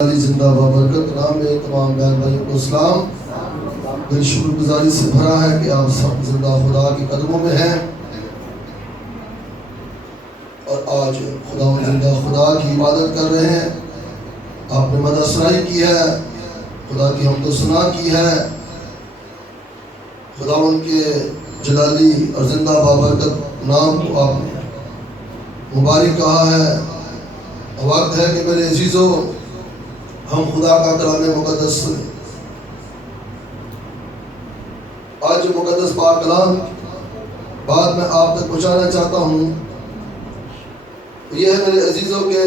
زندہ بابرکت نام میں تمام بہن بھائیوں کو اسلام. دل شکر گزاری سے بھرا ہے کہ آپ سب زندہ خدا کے قدموں میں ہیں اور آج خدا و زندہ خدا کی عبادت کر رہے ہیں. آپ نے مدح سنائی کی ہے, خدا کی حمد و ثنا کی ہے, خدا ان کے جلالی اور زندہ بابرکت نام کو آپ نے مبارک کہا ہے. وقت ہے کہ میرے عزیزوں ہم خدا کا کلام مقدس سنیں. آج جو مقدس پاک کلام بات میں آپ تک پہنچانا چاہتا ہوں یہ ہے میرے عزیزوں کے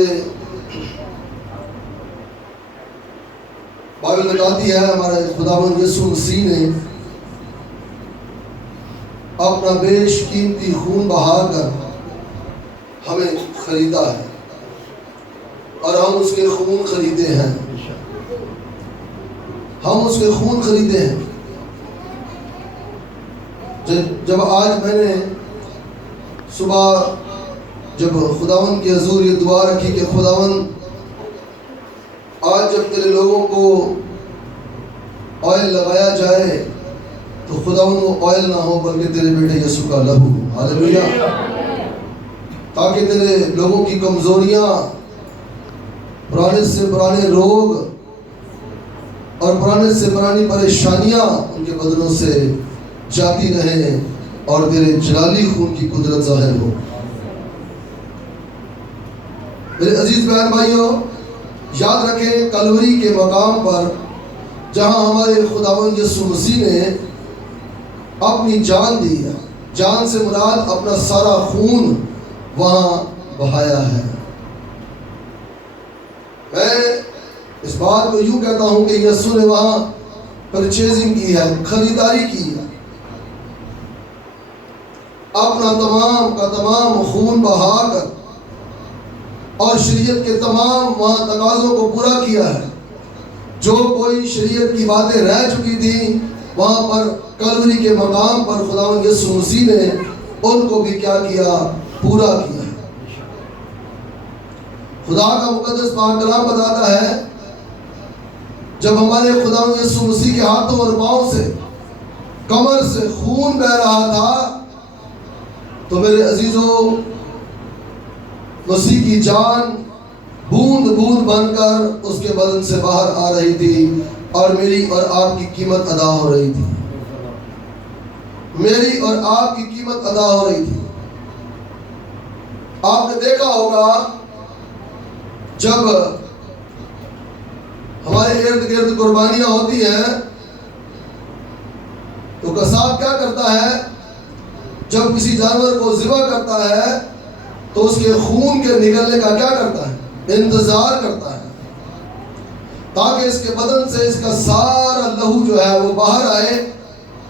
بائبل بتاتی ہے ہمارے خداوند یسوع مسیح نے اپنا بیش قیمتی خون بہا کر ہمیں خریدا ہے اور ہم اس کے خون خریدے ہیں. ہم اس کے خون خریدے ہیں. جب آج میں نے صبح جب خداون کے حضور یہ دعا رکھی کہ خداون آج جب تیرے لوگوں کو آئل لگایا جائے تو خداون وہ آئل نہ ہو بلکہ تیرے بیٹے یسوع کا لہو. ہاللیلویا. تاکہ تیرے لوگوں کی کمزوریاں, پرانے سے پرانے روگ اور پرانے سے پرانی پریشانیاں ان کے بدنوں سے جاتی رہیں اور تیرے جلالی خون کی قدرت ظاہر ہو. میرے عزیز بہن بھائیوں, یاد رکھیں کلوری کے مقام پر جہاں ہمارے خداوند یسوع مسیح نے اپنی جان دی ہے, جان سے مراد اپنا سارا خون وہاں بہایا ہے. میں اس بات کو یوں کہتا ہوں کہ یسوع نے وہاں پرچیزنگ کی ہے, خریداری کی ہے, اپنا تمام کا تمام خون بہا کر اور شریعت کے تمام وہاں تقاضوں کو پورا کیا ہے. جو کوئی شریعت کی باتیں رہ چکی تھیں وہاں پر کلوری کے مقام پر خداوند یسوع مسیح نے ان کو بھی کیا کیا, پورا کیا ہے. خدا کا مقدس پاک کلام بتاتا ہے جب ہمارے خداوند یسوع مسیح کے ہاتھوں اور پاؤں سے کمر سے خون بہ رہا تھا تو میرے عزیزوں مسیح کی جان بوند بوند بن کر اس کے بدن سے باہر آ رہی تھی اور میری اور آپ کی قیمت ادا ہو رہی تھی. میری اور آپ کی قیمت ادا ہو رہی تھی. آپ نے دیکھا ہوگا جب ہمارے ارد گرد قربانیاں ہوتی ہیں تو قصاب کیا کرتا ہے, جب کسی جانور کو ذبح کرتا ہے تو اس کے خون کے نکلنے کا کیا کرتا ہے, انتظار کرتا ہے تاکہ اس کے بدن سے اس کا سارا لہو جو ہے وہ باہر آئے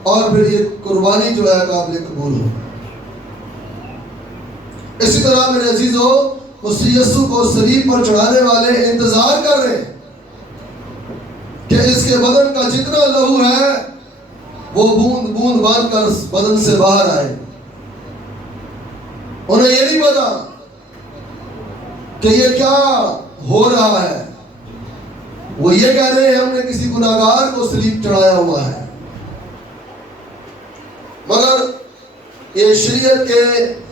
اور پھر یہ قربانی جو ہے قابل قبول ہو. اسی طرح میرے عزیزوں مسیح یسوع کو صلیب پر چڑھانے والے انتظار کر رہے ہیں کہ اس کے بدن کا جتنا لہو ہے وہ بوند بوند بن کر بدن سے باہر آئے. انہیں یہ نہیں پتا کہ یہ کیا ہو رہا ہے, وہ یہ کہہ رہے ہیں ہم نے کسی گناہگار کو صلیب چڑھایا ہوا ہے. مگر یہ شریعت کے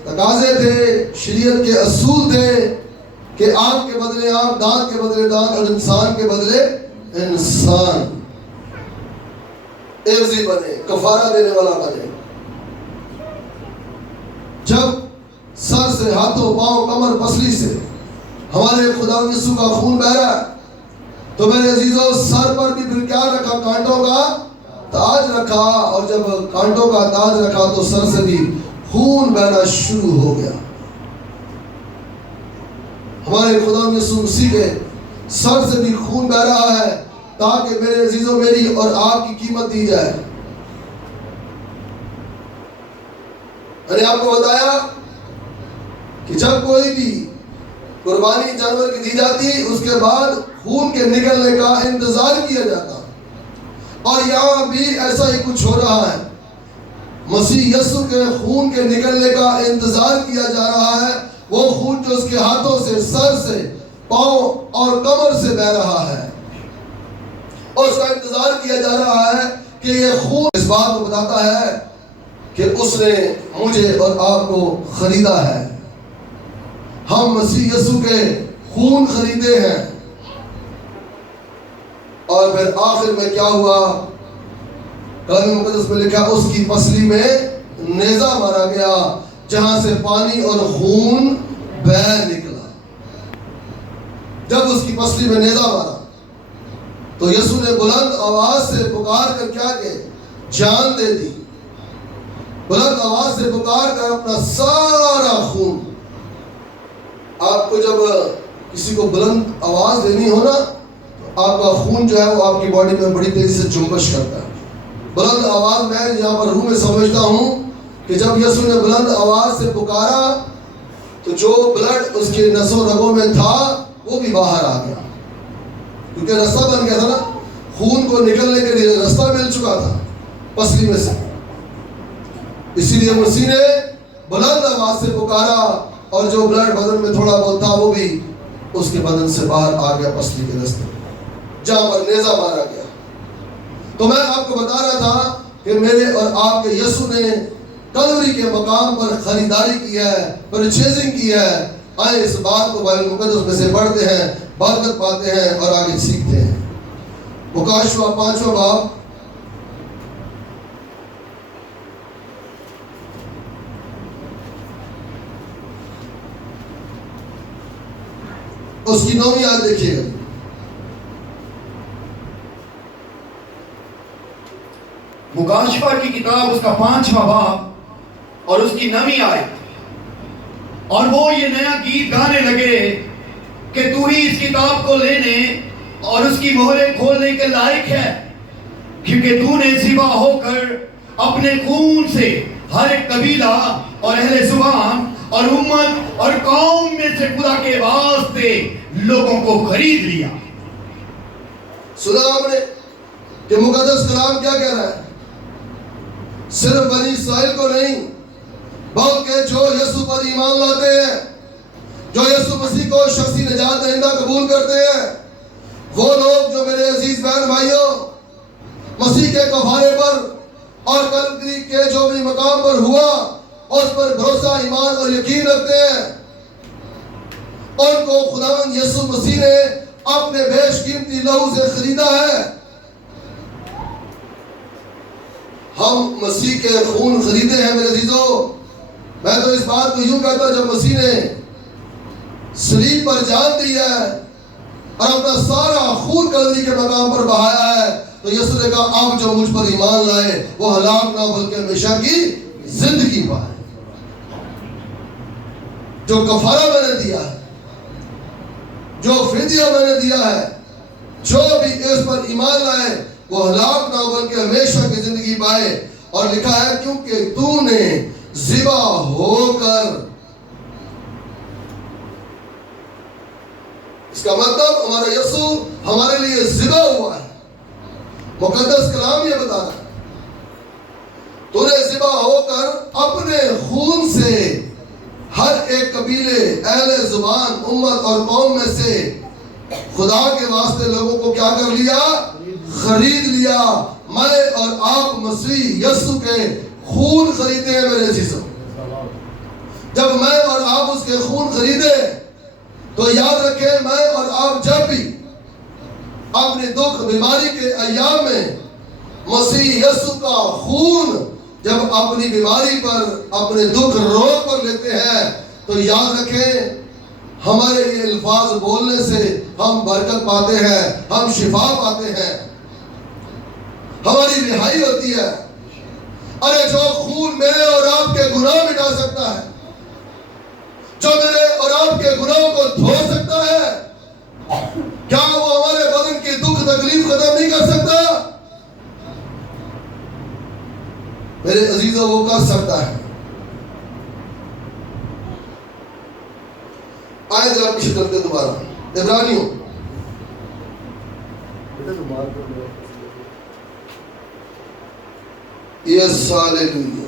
تقاضے تھے, شریعت کے اصول تھے کہ آنکھ کے بدلے آنکھ, دانت کے بدلے دانت اور انسان کے بدلے انسان عوضی بنے, کفارہ دینے والا بنے. جب سر سے, ہاتھوں, پاؤں, کمر, پسلی سے ہمارے خداوند یسوع کا خون بہ رہا ہے تو میرے عزیزوں سر پر بھی پھر کیا رکھا, کانٹوں کا تاج رکھا, اور جب کانٹوں کا تاج رکھا تو سر سے بھی خون بہنا شروع ہو گیا. ہمارے خداوند یسوع مسیح کے سر سے بھی خون بہ رہا ہے تاکہ میرے عزیزوں میری اور آپ کی قیمت دی جائے. میں نے آپ کو بتایا کہ جب کوئی بھی قربانی جانور کی دی جاتی اس کے بعد خون کے نکلنے کا انتظار کیا جاتا, اور یہاں بھی ایسا ہی کچھ ہو رہا ہے. مسیح یسوع کے خون کے نکلنے کا انتظار کیا جا رہا ہے. وہ خون جو اس کے ہاتھوں سے, سر سے پاؤں اور کمر سے بہ رہا ہے، اور اس کا انتظار کیا جا رہا ہے کہ یہ خون اس بات کو بتاتا ہے کہ اس نے مجھے اور آپ کو خریدا ہے۔ ہم مسیح یسوع کے خون خریدے ہیں۔ اور پھر آخر میں کیا ہوا؟ کلام مقدس میں لکھا اس کی پسلی میں نیزہ مارا گیا جہاں سے پانی اور خون بہہ نکلا۔ جب اس کی پسلی میں نیزہ مارا تو یسوع نے بلند آواز سے پکار کر کیا کہ جان دے دی۔ بلند آواز سے پکار کر اپنا سارا خون، آپ کو جب کسی کو بلند آواز دینی ہو نا تو آپ کا خون جو ہے وہ آپ کی باڈی میں بڑی تیزی سے جنبش کرتا ہے۔ بلند آواز میں یہاں پر روح میں سمجھتا ہوں کہ جب یسوع نے بلند آواز سے پکارا تو جو بلڈ اس کے نسوں رگوں میں تھا وہ بھی باہر آ گیا، کیونکہ رستہ بن گیا تھا نا، خون کو نکلنے کے لیے رستہ مل چکا تھا پسلی میں سے۔ اسی لیے مسیح نے بلند آواز سے پکارا اور جو بلڈ بدن میں تھوڑا بہت تھا وہ بھی اس کے بدن سے باہر آ گیا پسلی کے رستے جہاں پر نیزہ مارا گیا۔ تو میں آپ کو بتا رہا تھا کہ میرے اور آپ کے یسوع نے کلوری کے مقام پر خریداری کی ہے، پرچیزنگ کی ہے۔ آئے اس بات کو بائبل مقدس میں سے پڑھتے ہیں، برکت پاتے ہیں اور آگے سیکھتے ہیں۔ مکاشفہ 5واں باب اس کی 9ویں آیت دیکھیے گا۔ مکاشفہ کی کتاب اس کا 5واں باب اور اس کی 9ویں آیت۔ اور وہ یہ نیا گیت گانے لگے کہ تو ہی اس کتاب کو لینے اور اس کی مہریں کھولنے کے لائق ہے، کیونکہ تو نے ذبح ہو کر اپنے خون سے ہر ایک قبیلہ اور اہل زبان اور امت اور قوم میں سے خدا کے واسطے لوگوں کو خرید لیا۔ سنا آپ نے کہ مقدس کلام کیا کہہ رہا ہے؟ صرف بنی اسرائیل کو نہیں بلکہ جو یسوع پر ایمان لاتے ہیں، جو یسوع مسیح کو شخصی نجات دہندہ قبول کرتے ہیں، وہ لوگ جو میرے عزیز بہن بھائیوں مسیح کے کفارے پر اور کلوری کے جو بھی مقام پر ہوا اس پر بھروسہ، ایمان اور یقین رکھتے ہیں، ان کو خداوند یسوع مسیح نے اپنے بیش قیمتی لہو سے خریدا ہے۔ ہم مسیح کے خون خریدے ہیں میرے عزیزوں۔ میں تو اس بات کو یوں کہتا جب مسیح نے صلیب پر جان دی ہے اور اپنا سارا خون کلوری کے مقام پر بہایا ہے تو یسوع نے کہا اب جو مجھ پر ایمان لائے وہ ہلاک نہ بلکہ ہمیشہ کی زندگی پائے۔ جو کفارہ میں نے دیا ہے، جو فدیہ میں نے دیا ہے، جو بھی اس پر ایمان لائے وہ ہلاک نہ بلکہ ہمیشہ کی زندگی پائے۔ اور لکھا ہے کیونکہ تو نے ذبح ہو کر، اس کا مطلب ہمارا یسوع ہمارے لیے ذبح ہوا ہے۔ مقدس کلام یہ بتا رہا ہے تو نے ذبح ہو کر اپنے خون سے ہر ایک قبیلے، اہل زبان، امت اور قوم میں سے خدا کے واسطے لوگوں کو کیا کر لیا؟ خرید لیا۔ میں اور آپ مسیح یسوع کے خون خریدے ہیں میرے عزیزوں۔ جب میں اور آپ اس کے خون خریدے تو یاد رکھیں میں اور آپ جب بھی اپنے دکھ بیماری کے ایام میں مسیح یسوع کا خون جب اپنی بیماری پر، اپنے دکھ روگ پر لیتے ہیں تو یاد رکھیں ہمارے یہ الفاظ بولنے سے ہم برکت پاتے ہیں، ہم شفا پاتے ہیں، ہماری رہائی ہوتی ہے۔ ارے جو خون میرے اور آپ کے گناہ مٹا سکتا ہے، جو میرے اور آپ کے گناہوں کو دھو سکتا ہے، کیا وہ ہمارے بدن کی دکھ تکلیف ختم نہیں کر سکتا؟ میرے عزیزوں وہ کر سکتا ہے۔ آئے ذرا پیچھے چلتے دوبارہ عبرانیوں یس ہاللویا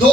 2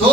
2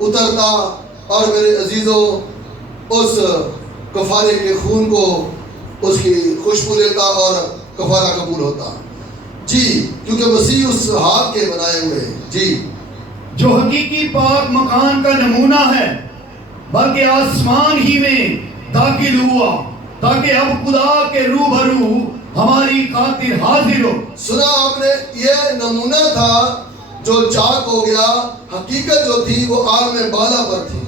اترتا اور میرے عزیزوں اس کفارے کے خون کو اس کی خوشبو لیتا اور کفارہ قبول ہوتا. جی کیونکہ مسیح اس ہاتھ کے بنائے ہوئے. جی جو حقیقی پاک مکان کا نمونہ ہے بلکہ آسمان ہی میں داخل ہوا تاکہ اب خدا کے روبرو ہماری خاطر حاضر ہو. سنا آپ نے, یہ نمونہ تھا جو چاک ہو گیا. حقیقت جو تھی وہ عالم بالا پر تھی,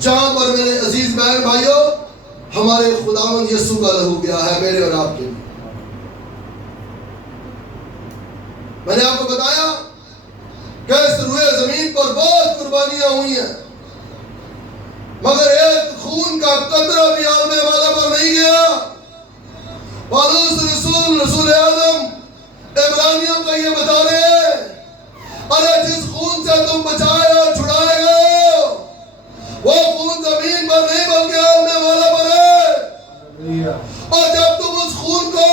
جہاں پر میرے عزیز بہن بھائیوں ہمارے خداوند یسوع کا لہو گیا ہے میرے اور آپ کے لیے. میں نے آپ کو بتایا کہ اس روئے زمین پر بہت قربانیاں ہوئی ہیں, مگر ایک خون کا قطرہ بھی عالم بالا پر نہیں گیا. پالوس رسول اعظم عبرانیوں کا یہ بتا رہے ہیں, ارے جس خون سے تم بچائے اور چھڑائے گئے وہ خون زمین پر نہیں بلکہ عالم بالا پر ہے. اور جب تم اس خون کو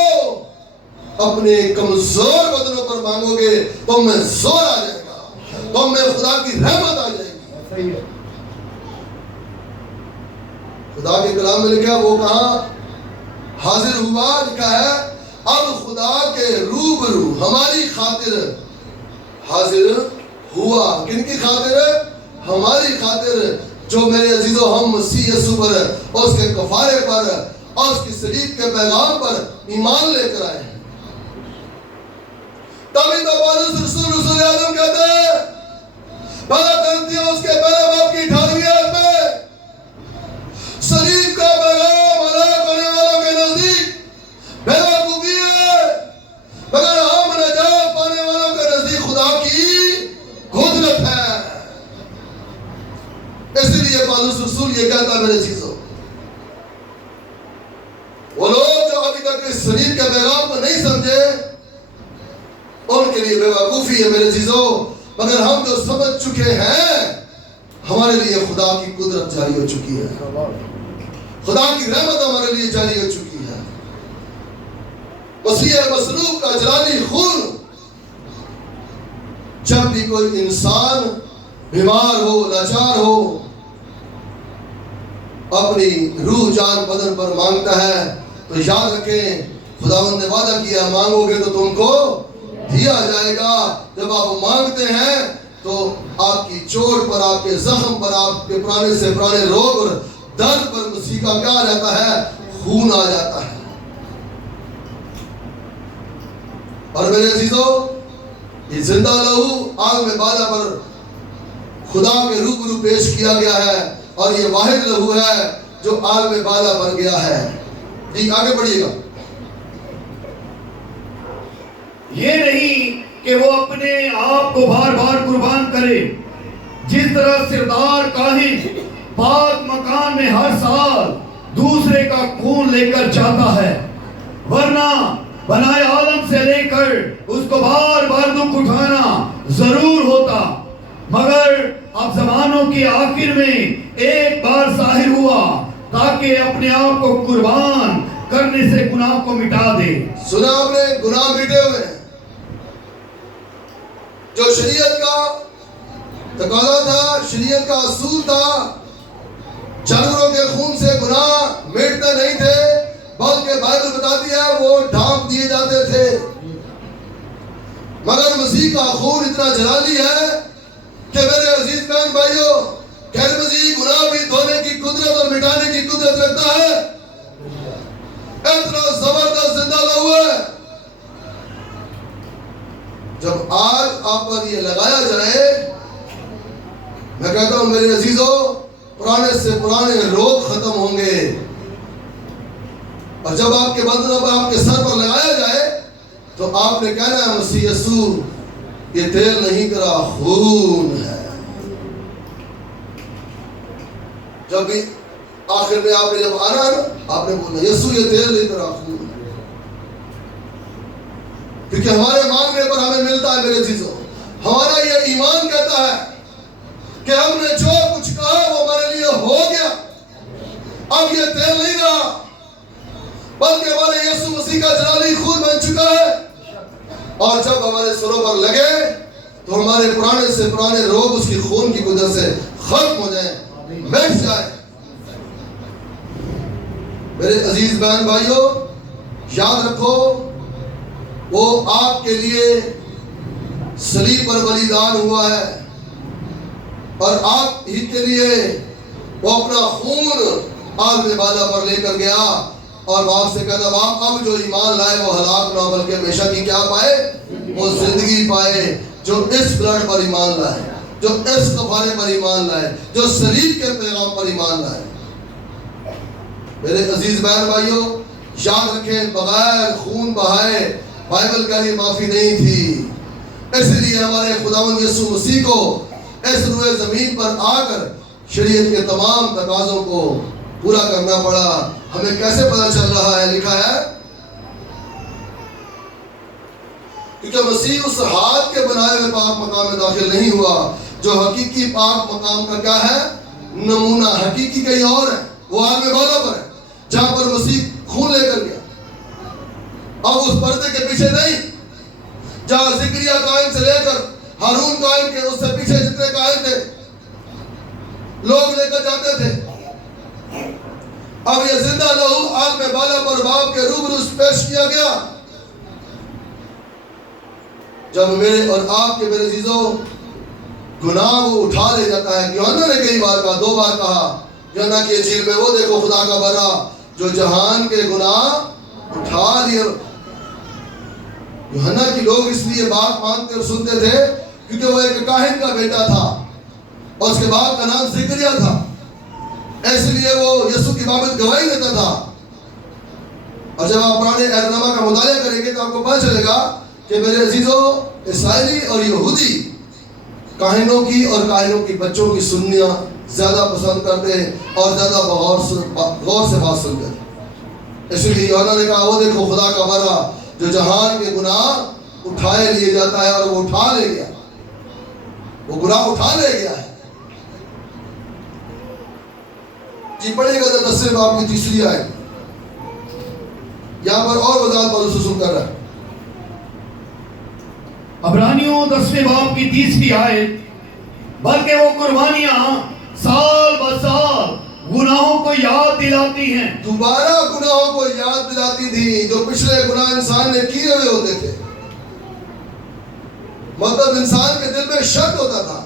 اپنے کمزور بدنوں پر مانگو گے تو میں زور آ جائے گا, تو میں خدا کی رحمت آ جائے گی. خدا کے کلام میں لکھا وہ کہاں حاضر ہوا, لکھا ہے اب خدا کے روبرو ہماری خاطر حاضر ہوا. کن کی خاطر؟ ہماری خاطر, جو میرے عزیزوں ہم مسیح یسوع پر اور اس کے کفارے پر اور اس کی صلیب کے پیغام پر ایمان لے کر آئے ہیں. تبھی تو پالوس رسول اعظم کہتے ہیں پہلا کرنتھیوں اس کے پہلے باب کی 18ویں آیت میں, صلیب کا پیغام ہلاک ہونے والوں کے نزدیک بیوقوفی ہے مگر ہم نجات پانے والوں کے نزدیک خدا کی قدرت ہے. اسی لیے پالوس رسول یہ کہتا ہے میرے چیزوں, وہ لوگ جو ابھی تک اس صلیب کے پیغام کو نہیں سمجھے ان کے لیے بیوقوفی ہے میرے چیزوں, مگر ہم جو سمجھ چکے ہیں ہمارے لیے خدا کی قدرت جاری ہو چکی ہے, خدا کی رحمت ہمارے لیے جاری ہو چکی ہے. مسیح مصلوب کا جلالی خون, جب بھی کوئی انسان بیمار ہو, لاچار ہو, اپنی روح جان بدن پر مانگتا ہے تو یاد رکھیں خداوند نے وعدہ کیا مانگو گے تو تم کو دیا جائے گا. جب آپ مانگتے ہیں تو آپ کی چوٹ پر, آپ کے زخم پر, آپ کے پرانے سے پرانے روگ اور درد پر مسیح کا کیا آ جاتا ہے؟ خون آ جاتا ہے. اور میرے عزیزوں یہ زندہ لہو عالم بالا پر خدا کے روبرو پیش کیا گیا ہے اور یہ واحد لہو ہے جو عالم بالا پر گیا ہے. جی آگے بڑھیے گا. یہ نہیں کہ وہ اپنے آپ کو بار بار قربان کرے جس طرح سردار کاہن پاک مکان میں ہر سال دوسرے کا خون لے کر جاتا ہے, ورنہ بنائے عالم سے لے کر اس کو بار بار دکھ اٹھانا ضرور ہوتا. مگر اب زمانوں کے آخر میں ایک بار ظاہر ہوا تاکہ اپنے آپ کو قربان کرنے سے گناہ کو مٹا دے. سنا آپ نے, گناہ مٹے ہوئے ہیں. جو شریعت کا تقاضا تھا, شریعت کا اصول تھا, جانوروں کے خون سے گناہ مٹتے نہیں تھے بلکہ بائبل بتاتی ہے وہ ڈھانپ دیے جاتے تھے. مگر مسیح کا خون اتنا جلالی ہے کہ میرے عزیز بہن بھائیوں غیر مسیحی گناہ بھی دھونے کی قدرت اور مٹانے کی قدرت رکھتا ہے. اتنا زبردست زندہ لہو ہے. جب آج آپ پر یہ لگایا جائے, میں کہتا ہوں میرے عزیزوں پرانے سے پرانے روگ ختم ہوں گے. اور جب آپ کے بدن پر, آپ کے سر پر لگایا جائے تو آپ نے کہنا ہے مسیح یسوع یہ تیل نہیں تیرا خون ہے. جب بھی آخر میں آپ نے جب آنا ہے آپ نے بولنا یسوع یہ تیل نہیں تیرا خون ہے, کیونکہ ہمارے مانگنے پر ہمیں ملتا ہے میرے عزیزوں. ہمارا یہ ایمان کہتا ہے کہ ہم نے جو کچھ کہا وہ ہمارے لیے ہو گیا. اب یہ تیل نہیں رہا بلکہ ہمارے یسوع مسیح کا جلالی خون بن چکا ہے. اور جب ہمارے سروں پر لگے تو ہمارے پرانے سے پرانے روگ اس کی خون کی وجہ سے ختم ہو جائیں، مٹ جائیں۔ میرے عزیز بہن بھائیوں، یاد رکھو وہ آپ کے لیے صلیب پر بلیدان ہوا ہے، اور آپ ہی کے لیے وہ اپنا خون آگ بالا پر لے کر گیا، اور باپ سے کہتا باپ اب جو ایمان لائے وہ ہلاک نہ بلکہ ہمیشہ کی کیا پائے، وہ زندگی پائے۔ جو اس بلڈ پر ایمان لائے، جو اس کفارے پر ایمان لائے، جو صلیب کے پیغام پر ایمان لائے۔ میرے عزیز بہن بھائیوں، یاد رکھیں بغیر خون بہائے بائبل کا لیے معافی نہیں تھی۔ اس لیے ہمارے خداوند یسوع مسیح کو اس روئے زمین پر آ کر شریعت کے تمام تقاضوں کو پورا کرنا پڑا۔ ہمیں کیسے پتہ چل رہا ہے؟ لکھا ہے کیونکہ مسیح اس ہاتھ کے بنائے ہوئے پاک مقام میں داخل نہیں ہوا جو حقیقی پاک مقام کا کیا ہے، نمونہ۔ حقیقی کہیں اور ہے، وہ آگ میں بالا پر ہے جہاں پر مسیح خون لے کر گیا۔ اب اس پردے کے پیچھے نہیں جہاں زکریا قائم سے لے کر ہارون قائم کے، اس سے پیچھے جتنے قائم تھے لوگ لے کر جاتے تھے۔ اب یہ زندہ لہو آگ میں بالا پر باپ کے روبرو پیش کیا گیا۔ جب میرے اور آپ کے میرے عزیزوں گناہ وہ اٹھا لے جاتا ہے، یوحنا نے کئی بار کہا، 2 بار کہا یوحنا کی انجیل میں، وہ دیکھو خدا کا برا جو جہان کے گناہ اٹھا لیے۔ یوحنا کی لوگ اس لیے بات مانتے اور سنتے تھے کیونکہ وہ ایک کاہن کا بیٹا تھا اور اس کے باپ کا نام زکریا تھا، اس لیے وہ یسوع کی بابت گواہی دیتا تھا۔ اور جب آپ پرانے عہد نامہ کا مطالعہ کریں گے تو آپ کو پتہ چلے گا کہ میرے عزیزوں اسرائیلی اور یہودی کاہنوں کی اور کاہنوں کی بچوں کی سننا زیادہ پسند کرتے ہیں اور زیادہ غور سے بات سنتے ہیں۔ اس لیے یوحنا نے کہا وہ دیکھو خدا کا برا جو جہان کے گناہ اٹھائے لیے جاتا ہے، اور وہ اٹھا لے گیا، وہ گناہ اٹھا لے گیا ہے۔ جی پڑھے گا تو 10 باب کی 3 آیت، یہاں پر اور وضاحت پالوس رسول کر رہا ہے۔ عبرانیوں 10 باب کی 3 آیت، بلکہ وہ قربانیاں سال بسال گناہوں کو یاد دلاتی ہیں۔ دوبارہ گناہوں کو یاد دلاتی تھی جو پچھلے گناہ انسان نے کیے ہوئے ہوتے تھے۔ مطلب انسان کے دل میں شک ہوتا تھا،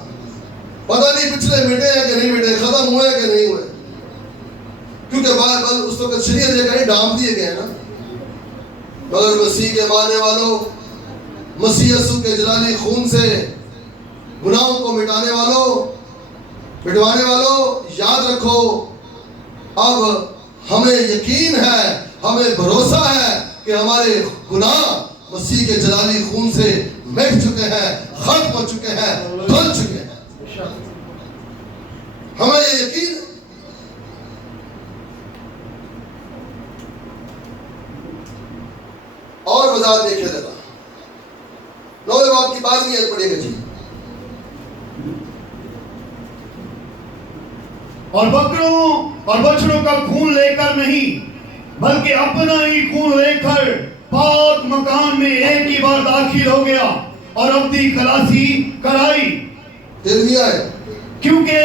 پتہ نہیں پچھلے مٹے ہیں کہ نہیں مٹے، ختم ہوئے کہ نہیں ہوئے، کیونکہ بائبل اس وقت شریعت لے کر ڈھانپ دیے گئے نا۔ مگر مسیح کے ماننے والوں، مسیح یسوع کے جلالی خون سے گناہوں کو مٹانے مٹوانے والوں، یاد رکھو اب ہمیں یقین ہے، ہمیں بھروسہ ہے کہ ہمارے گناہ مسیح کے جلالی خون سے مٹ چکے ہیں، ختم ہو چکے ہیں، دھل چکے ہیں۔ ہمیں یہ یقین ہے۔ اور وضاحت دیکھے ذرا 9 باب کی 12ویں آیت پڑھیے گا جی۔ اور بکروں اور بچڑوں کا خون لے کر نہیں بلکہ اپنا ہی خون لے کر پاک مکان میں ایک ہی بار داخل ہو گیا اور اپنی خلاصی کرائی۔ 13ویں آیت، کیونکہ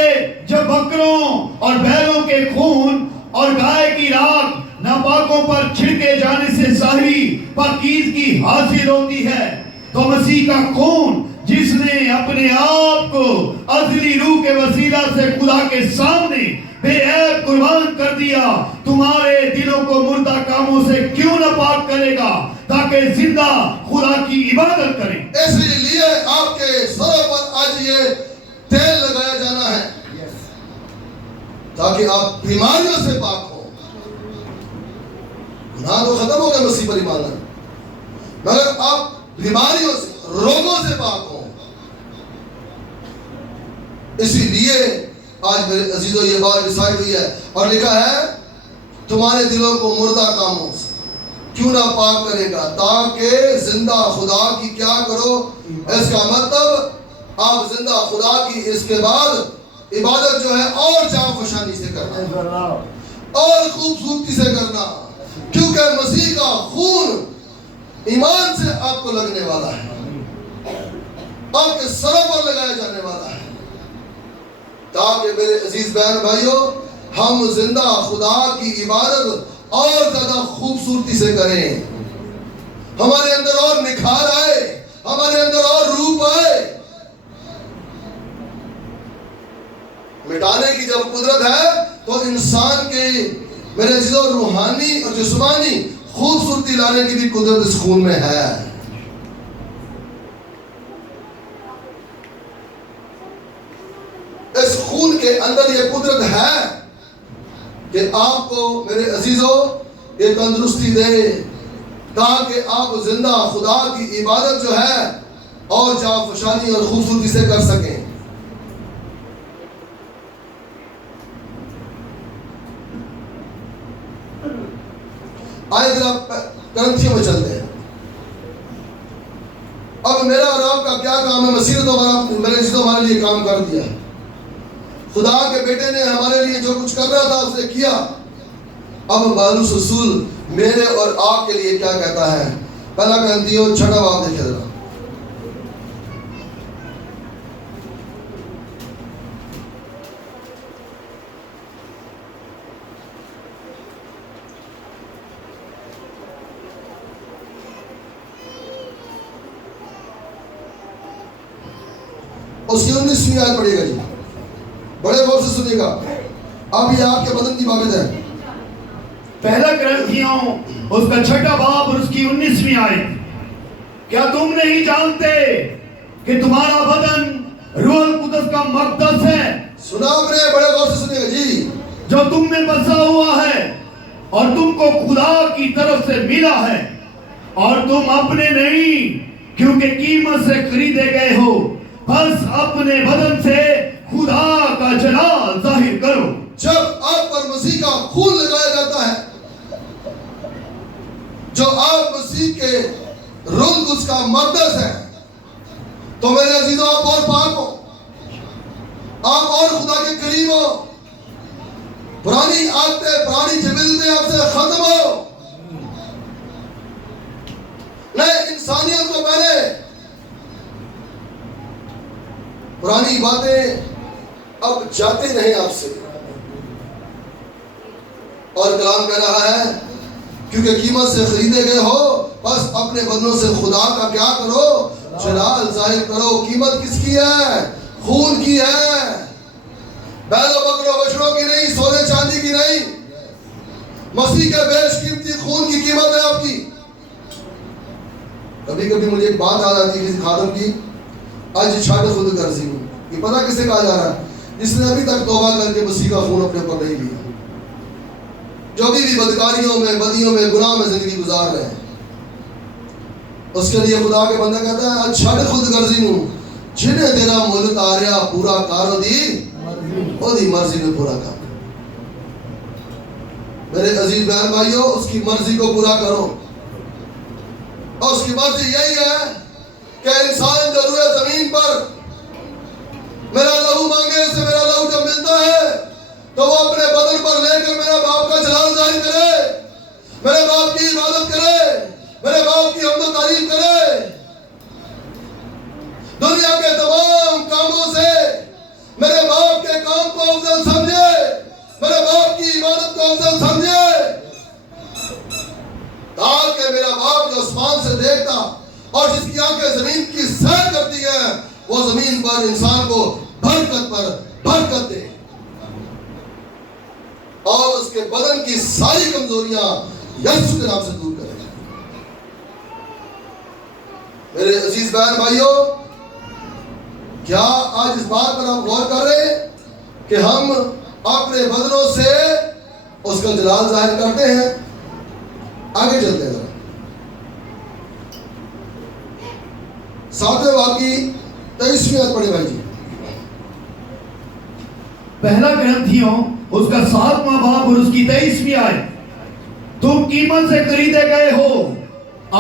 جب بکروں اور بیلوں کے خون اور گائے کی راکھ ناپاکوں پر چھڑکے جانے سے ظاہری پاکیزگی حاصل ہوتی ہے، تو مسیح کا خون جس نے اپنے آپ کو ازلی روح کے وسیلہ سے خدا کے سامنے بے عیب قربان کر دیا، تمہارے دلوں کو مردہ کاموں سے کیوں نہ پاک کرے گا تاکہ زندہ خدا کی عبادت کریں۔ اس لیے آپ کے سروں پر آج یہ تیل لگایا جانا ہے تاکہ آپ بیماریوں سے پاک ہو۔ گناہ تو ختم ہو گئے مسیح پر ایمان لانے، مگر آپ بیماریوں سے، روگوں سے پاک ہوں۔ اسی لیے آج میرے عزیزوں یہ بات ڈیسائیڈ ہوئی ہے اور لکھا ہے تمہارے دلوں کو مردہ کاموں سے کیوں نہ پاک کرے گا تاکہ زندہ خدا کی کیا کرو۔ اس کا مطلب آپ زندہ خدا کی اس کے بعد عبادت جو ہے اور جاں فشانی سے کرنا اور خوبصورتی سے کرنا، کیونکہ مسیح کا خون ایمان سے آپ کو لگنے والا ہے۔ آپ کے سروں پر لگایا جانے والا ہے، تاکہ میرے عزیز بہن بھائیوں ہم زندہ خدا کی عبادت اور زیادہ خوبصورتی سے کریں، ہمارے اندر اور نکھار آئے، ہمارے اندر اور روپ آئے۔ مٹانے کی جب قدرت ہے تو انسان کے میرے عزیزوں روحانی اور جسمانی خوبصورتی لانے کی بھی قدرت اس خون میں ہے۔ اس خون کے اندر یہ قدرت ہے کہ آپ کو میرے عزیزوں یہ تندرستی دے، تاکہ آپ زندہ خدا کی عبادت جو ہے اور جافشانی اور خوبصورتی سے کر سکیں۔ آئے ذرا کرنتھیوں میں چلتے ہیں۔ اب میرا اور آپ کا کیا کام ہے؟ مسیح نے تو میرے عزیزوں ہمارے لیے کام کر دیا، خدا کے بیٹے نے ہمارے لیے جو کچھ کرنا تھا اس نے کیا۔ اب پالوس رسول میرے اور آپ کے لیے کیا کہتا ہے؟ پہلا کرنتھیوں 6 باب دیکھیں ذرا۔ اس کی 19ویں آیت پڑھیے گا جی، بڑے غور سے سنیے گا، اب یہ آپ کے بدن کی بابت ہے۔ پہلا کرنتھیوں اس کا 6 باب اور اس کی 19ویں آیت۔ کیا تم نہیں جانتے کہ تمہارا بدن روح القدس کا مقدس ہے؟ سنا آپ نے؟ بڑے غور سے سنیے گا جی۔ جو تم میں بسا ہوا ہے اور تم کو خدا کی طرف سے ملا ہے، اور تم اپنے نہیں کیونکہ قیمت سے خریدے گئے ہو، بس اپنے بدن سے خدا کا جلال ظاہر کرو۔ جب آپ پر مسیح کا خون لگایا جاتا ہے، جو آپ مسیح کے روح القدس کا مقدس ہے، تو میرے عزیزوں آپ اور پاک ہو، آپ اور خدا کے قریب ہو، پرانی عادتیں پرانی جبلتیں آپ سے ختم ہو، نئے انسانیت کو پہلے پرانی باتیں اب جاتے نہیں آپ سے۔ اور کلام کہہ رہا ہے کیونکہ قیمت سے خریدے گئے ہو، بس اپنے بدنوں سے خدا کا کیا کرو؟ جلال ظاہر کرو۔ قیمت کس کی ہے؟ خون کی ہے، بیل و بکروں بچڑوں کی نہیں، سونے چاندی کی نہیں، مسیح کے بیش قیمتی خون کی قیمت ہے آپ کی۔ کبھی کبھی مجھے ایک بات آ جاتی ہے کسی خادم کی، آج چھاٹ خود غرضی ہوں، یہ پتہ کس سے کہا جا رہا ہے؟ جس نے ابھی تک توبہ کر کے مسیح کا خون اپنے اوپر نہیں لیا، جو بھی بدکاریوں میں بدیوں میں گناہ میں زندگی گزار رہے ہیں، اس کے لیے خدا کے بندہ کہتا ہے چھاٹ خود غرضی ہوں، جنہیں تیرا ملک آریا پورا کارو دی وہ دی مرضی میں پورا کر۔ میرے عزیز بہن بھائیوں اس کی مرضی کو پورا کرو، اور اس کی مرضی یہی ہے کہ انسان جو روئے زمین پر میرا لہو مانگے سے میرا لہو جب ملتا ہے تو وہ اپنے بدن پر لے کر میرے باپ کا جلال ظاہر کرے، میرے باپ کی عبادت کرے، میرے باپ کی حمد و تعریف کرے، دنیا کے تمام کاموں سے میرے باپ کے کام کو افضل سمجھے، میرے باپ کی عبادت کو افضل سمجھے، تاکہ میرا باپ جو آسمان سے دیکھتا اور جس کی آنکھیں زمین کی سیر کرتی ہے، وہ زمین پر انسان کو برکت پر برکت دے اور اس کے بدن کی ساری کمزوریاں یسوع کے نام سے دور کرے۔ میرے عزیز بہن بھائیوں، کیا آج اس بات پر آپ غور کر رہے ہیں کہ ہم اپنے بدنوں سے اس کا جلال ظاہر کرتے ہیں؟ آگے چلتے ہیں، 7ویں باب کی 23ویں آیت پڑھیں بھائی جی۔ پہلا کرنتھیوں اس کا 7واں باب اور اس کی 23ویں آیت۔ تم قیمت سے خریدے گئے ہو،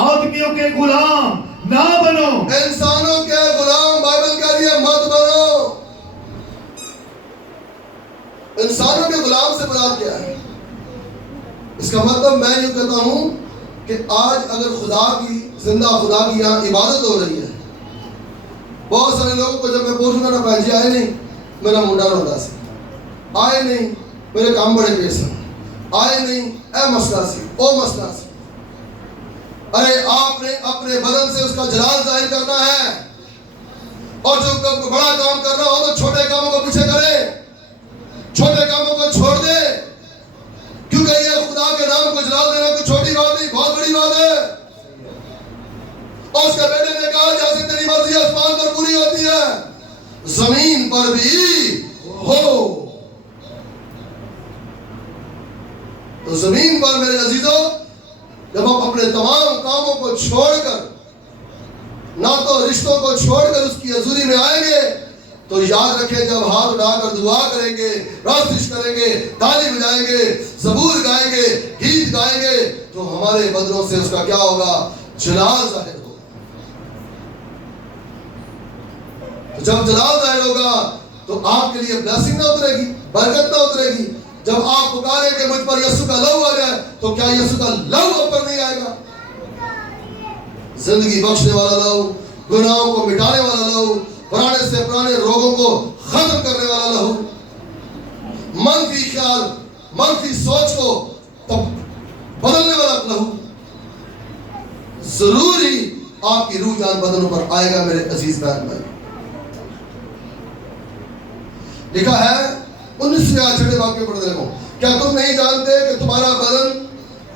آدمیوں کے غلام نہ بنو۔ انسانوں کے غلام بائبل کہہ رہی ہے مت بنو۔ انسانوں کے غلام سے مراد کیا ہے؟ اس کا مطلب میں یوں کہتا ہوں کہ آج اگر خدا کی زندہ خدا کی یہاں عبادت ہو رہی ہے، بہت سارے لوگوں کو جب میں پوچھوں گا نا بھائی جی آئے نہیں میرا منڈا روندا سی, آئے نہیں میرے کام بڑے پیش ہیں, آئے نہیں اے مسئلہ سی او مسئلہ سی. ارے آپ نے اپنے بدن سے اس کا جلال ظاہر کرنا ہے, اور جو بڑا کام کرنا ہو تو چھوٹے کاموں کو پیچھے کرے, چھوٹے کاموں کو چھوڑ دے, کیونکہ یہ خدا کے نام کو جلال دینا کوئی چھوٹی بات نہیں, بہت بڑی بات ہے. اور اس کے بیٹے نے کہا جیسے تیری مرضی آسمان پر پوری ہوتی ہے زمین پر بھی ہو. تو زمین پر میرے عزیزوں جب آپ اپنے تمام کاموں کو چھوڑ کر, نہ تو رشتوں کو چھوڑ کر اس کی حضوری میں آئیں گے, تو یاد رکھیں جب ہاتھ اٹھا کر دعا کریں گے, پرستش کریں گے, تالی بجائیں گے, زبور گائیں گے, گیت گائیں گے, تو ہمارے بدنوں سے اس کا کیا ہوگا, جلال ظاہر ہوگا. جب جلال ظاہر ہوگا تو آپ کے لیے بلیسنگ نہ اترے گی, برکت نہ اترے گی. جب آپ پکاریں کہ مجھ پر یسوع کا لہو آ جائے, تو کیا یسوع کا لہو آپ پر نہیں آئے گا؟ زندگی بخشنے والا لہو, گناہوں کو مٹانے والا لہو, پرانے سے پرانے روگوں کو ختم کرنے والا لہو, منفی خیال منفی سوچ کو بدلنے والا لہو ضرور ہی آپ کی روح جان بدنوں پر آئے گا. میرے عزیز بہن بھائی, لکھا ہے 19ویں چھٹے واقعے پڑھنے لگوں, کیا تم نہیں جانتے کہ تمہارا بدن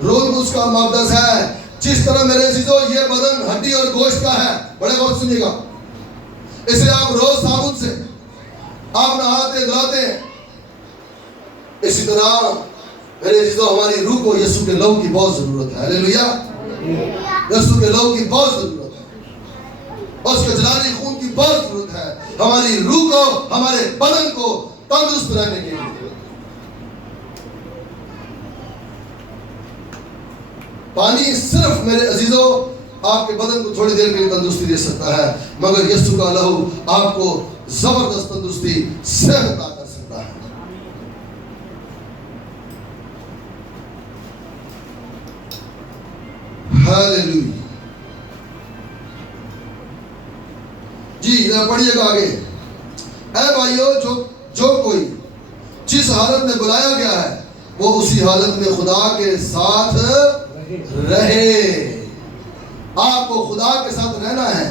روح اس کا مقدس ہے, جس طرح میرے عزیزوں یہ بدن ہڈی اور گوشت کا ہے. بڑے غور سے سنیے گا, اسے آپ روز صابن سے آپ نہاتے دھلاتے ہیں, اسی طرح میرے عزیزوں ہماری روح کو یسوع کے لہو کی بہت ضرورت ہے. ہاللیلویا, یسوع کے لہو کی بہت ضرورت ہے, اور اس کے جلالی خون کی بہت ضرورت ہے ہماری روح کو, ہمارے بدن کو تندرست رہنے کے لیے. پانی صرف میرے عزیزوں آپ کے بدن کو تھوڑی دیر کے لیے تندرستی دے سکتا ہے, مگر یسوع کا لہو آپ کو زبردست تندرستی صحت عطا کر سکتا ہے. ہاللیلویا. جی ذرا پڑھیے گا آگے. اے بھائیو جو کوئی جس حالت میں بلایا گیا ہے وہ اسی حالت میں خدا کے ساتھ رہے. آپ کو خدا کے ساتھ رہنا ہے.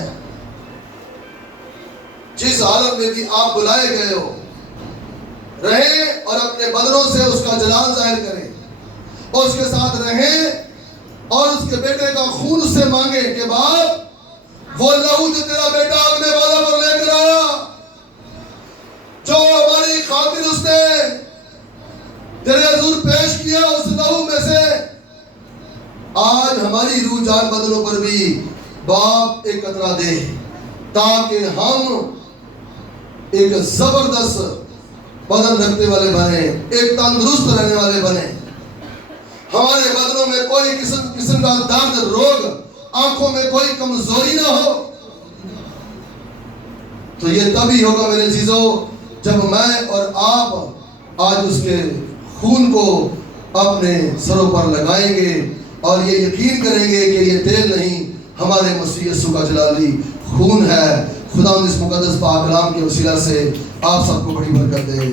جس حالت میں بھی آپ بلائے گئے ہو رہیں, اور اپنے بدنوں سے اس کا جلال ظاہر کریں, اور اس کے ساتھ رہیں, اور اس کے بیٹے کا خون اس سے مانگے کہ باپ وہ لہو جو تیرا بیٹا اپنے والا پر لے کر آیا, جو ہماری خاطر اس نے تیرے حضور پیش کیا, اس لہو میں سے آج ہماری روح جان بدنوں پر بھی باپ ایک قطرہ دے, تاکہ ہم ایک زبردست بدن رکھنے والے بنے, ایک تندرست رہنے والے بنے. ہمارے بدنوں میں کوئی قسم کا درد, روگ, آنکھوں میں کوئی کمزوری نہ ہو. تو یہ تبھی ہوگا میرے عزیزوں جب میں اور آپ آج اس کے خون کو اپنے سروں پر لگائیں گے, اور یہ یقین کریں گے کہ یہ تیل نہیں, ہمارے مسیح یسوع کا جلالی خون ہے. خدا اس مقدس پاک کلام کے وسیلہ سے آپ سب کو بڑی برکت دے.